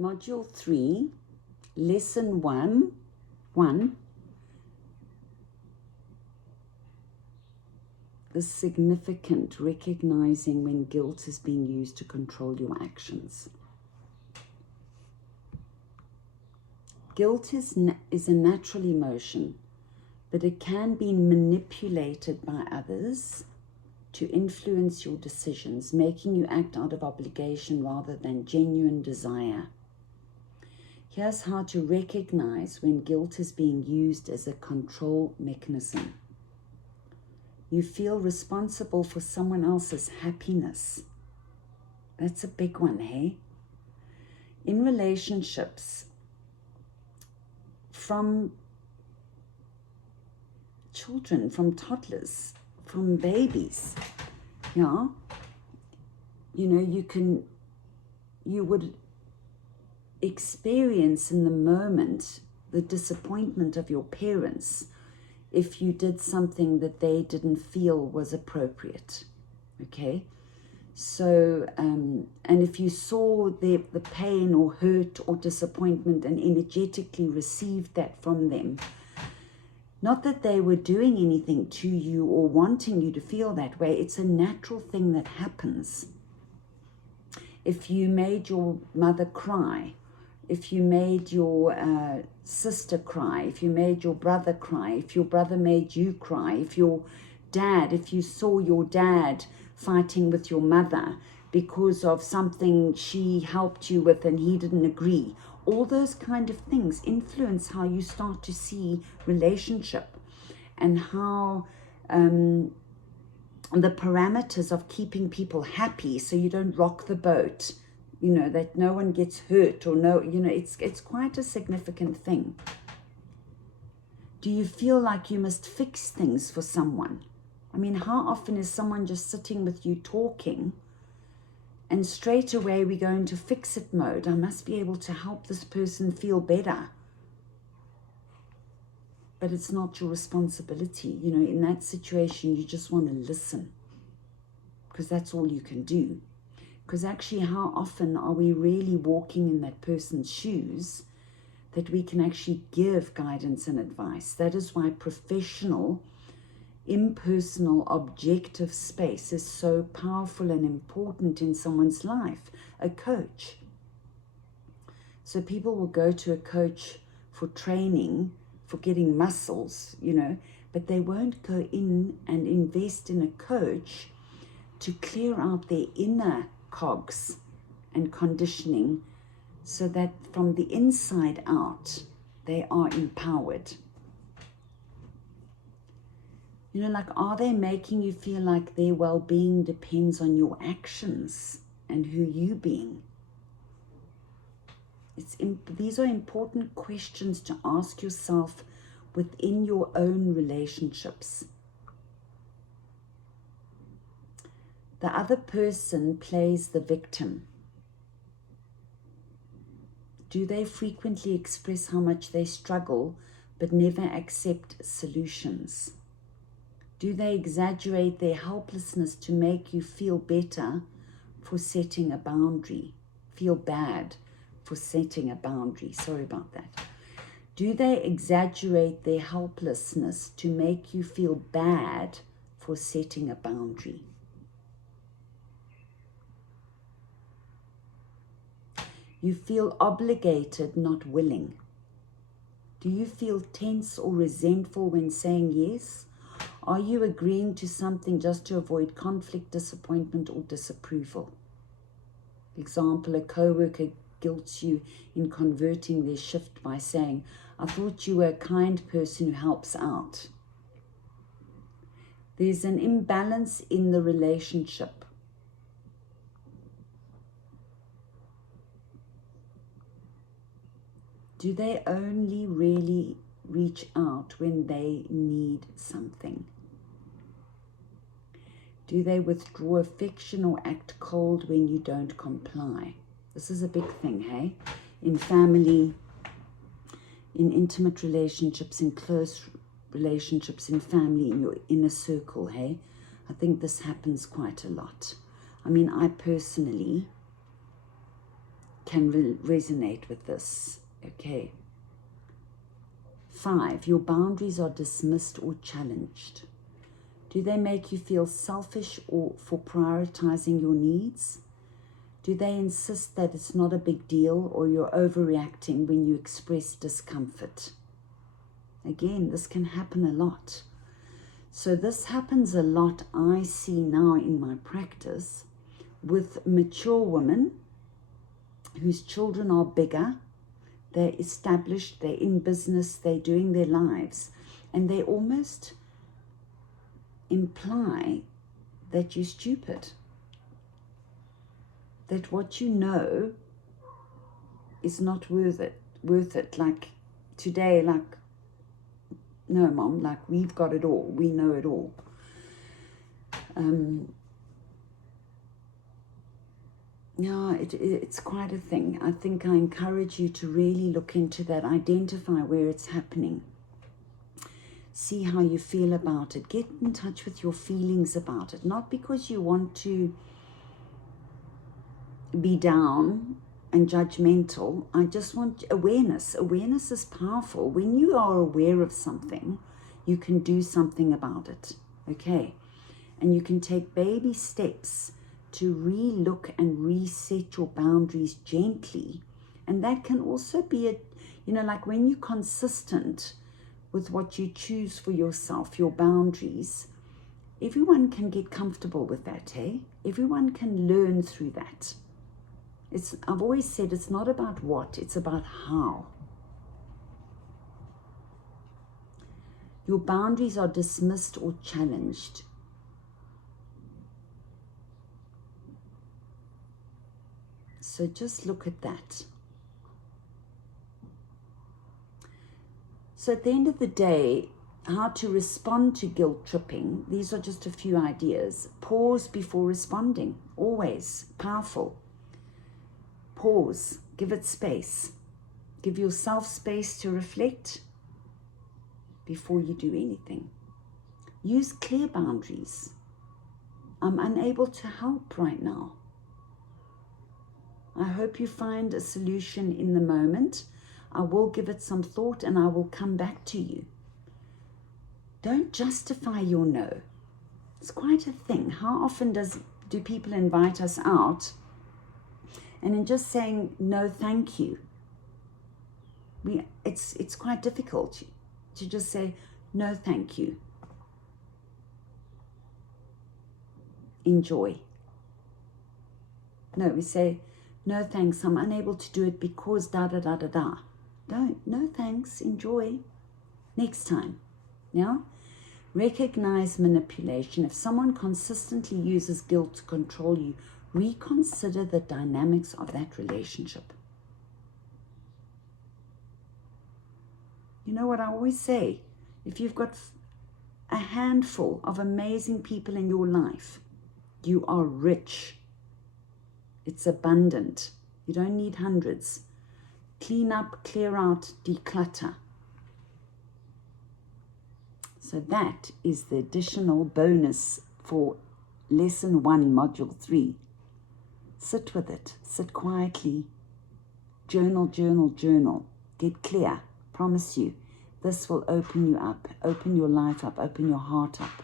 Module 3, Lesson 1, the significant recognizing when guilt is being used to control your actions. Guilt is a natural emotion, but it can be manipulated by others to influence your decisions, making you act out of obligation rather than genuine desire. Here's how to recognize when guilt is being used as a control mechanism. You feel responsible for someone else's happiness. That's a big one, hey? In relationships, from children, from toddlers, from babies, yeah, you would experience in the moment the disappointment of your parents if you did something that they didn't feel was appropriate, okay? So, and if you saw the pain or hurt or disappointment and energetically received that from them, not that they were doing anything to you or wanting you to feel that way, it's a natural thing that happens. If you made your mother cry, if you made your sister cry, if you made your brother cry, if your brother made you cry, if you saw your dad fighting with your mother because of something she helped you with and he didn't agree, all those kind of things influence how you start to see relationship and how the parameters of keeping people happy so you don't rock the boat, that no one gets hurt or it's quite a significant thing. Do you feel like you must fix things for someone? I mean, how often is someone just sitting with you talking and straight away we go into fix-it mode? I must be able to help this person feel better. But it's not your responsibility. In that situation, you just want to listen because that's all you can do. Because actually, how often are we really walking in that person's shoes that we can actually give guidance and advice? That is why professional, impersonal, objective space is so powerful and important in someone's life. A coach. So people will go to a coach for training, for getting muscles, but they won't go in and invest in a coach to clear out their inner cogs and conditioning so that from the inside out, they are empowered. Are they making you feel like their well-being depends on your actions and who you being? These are important questions to ask yourself within your own relationships. The other person plays the victim. Do they frequently express how much they struggle but never accept solutions? Do they exaggerate their helplessness to make you feel better for setting a boundary? Feel bad for setting a boundary. Sorry about that. Do they exaggerate their helplessness to make you feel bad for setting a boundary? You feel obligated, not willing. Do you feel tense or resentful when saying yes? Are you agreeing to something just to avoid conflict, disappointment, or disapproval? Example, a coworker guilts you in converting their shift by saying, I thought you were a kind person who helps out. There's an imbalance in the relationship. Do they only really reach out when they need something? Do they withdraw affection or act cold when you don't comply? This is a big thing, hey? In family, in intimate relationships, in close relationships, in family, in your inner circle, hey? I think this happens quite a lot. I mean, I personally can resonate with this. Okay. 5, your boundaries are dismissed or challenged. Do they make you feel selfish or for prioritizing your needs? Do they insist that it's not a big deal or you're overreacting when you express discomfort? Again, this can happen a lot. So this happens a lot, I see now in my practice, with mature women whose children are bigger, they're established, they're in business, they're doing their lives, and they almost imply that you're stupid, that what you know is not worth it. Like today, like, no, Mom, like we've got it all, we know it all. Yeah, it's quite a thing. I think I encourage you to really look into that, identify where it's happening. See how you feel about it. Get in touch with your feelings about it. Not because you want to be down and judgmental. I just want awareness. Awareness is powerful. When you are aware of something, you can do something about it. Okay? And you can take baby steps to re-look and reset your boundaries gently. And that can also be, like when you're consistent with what you choose for yourself, your boundaries, everyone can get comfortable with that, hey? Everyone can learn through that. I've always said it's not about what, it's about how. Your boundaries are dismissed or challenged. So just look at that. So at the end of the day, how to respond to guilt tripping, these are just a few ideas. Pause before responding, always powerful. Pause, give it space. Give yourself space to reflect before you do anything. Use clear boundaries. I'm unable to help right now. I hope you find a solution in the moment. I will give it some thought and I will come back to you. Don't justify your no. It's quite a thing. How often do people invite us out and in just saying no thank you, it's quite difficult to just say no thank you. Enjoy. No, we say no thanks, I'm unable to do it because da da da da da. Don't. No thanks. Enjoy. Next time. Yeah? Recognize manipulation. If someone consistently uses guilt to control you, reconsider the dynamics of that relationship. You know what I always say? If you've got a handful of amazing people in your life, you are rich. It's abundant. You don't need hundreds. Clean up, clear out, declutter. So that is the additional bonus for lesson 1, module 3. Sit with it. Sit quietly. Journal, journal, journal. Get clear. Promise you, this will open you up, open your life up, open your heart up.